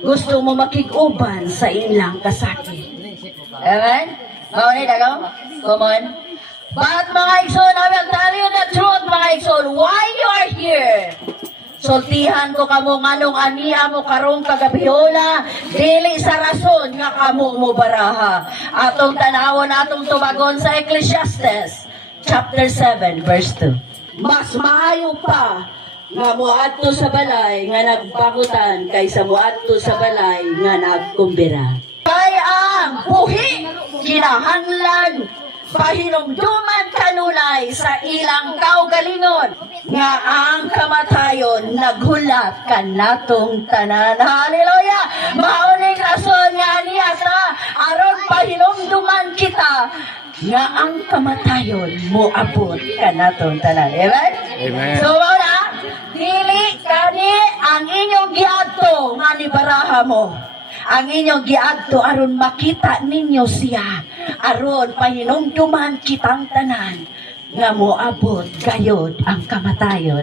gusto mo makiguban sa ilang kasakit. Amen? Maunay daw? Come on. But mga igsoon, I will tell you the truth, mga igsoon, why you are here? Sultihan ko kamo nganong aniya mo karong kagabihola, dili sa rason nga kamo mo baraha. Atong tanawon, atong tubagon sa Ecclesiastes, chapter 7, verse 2. Mas maayo pa nga muadto sa balay nga nagpagutan kaysa muadto sa balay nga nagkumbira. Kay ang buhi kinahanglan pahinumduman kanunay sa ilang kaugalingon nga ang kamatayon naghulat kanatong tanan. Hallelujah! Mauning rason nga niya sa aron pahinumduman kita nga ang kamatayon moabot kanatong tanan. Amen? Amen. So wala, dili kani ang inyong giadto nga nibaraha mo. Ang inyong giadto aron makita ninyo siya, aron pahinumduman kitang tanan nga moabot gayod ang kamatayon.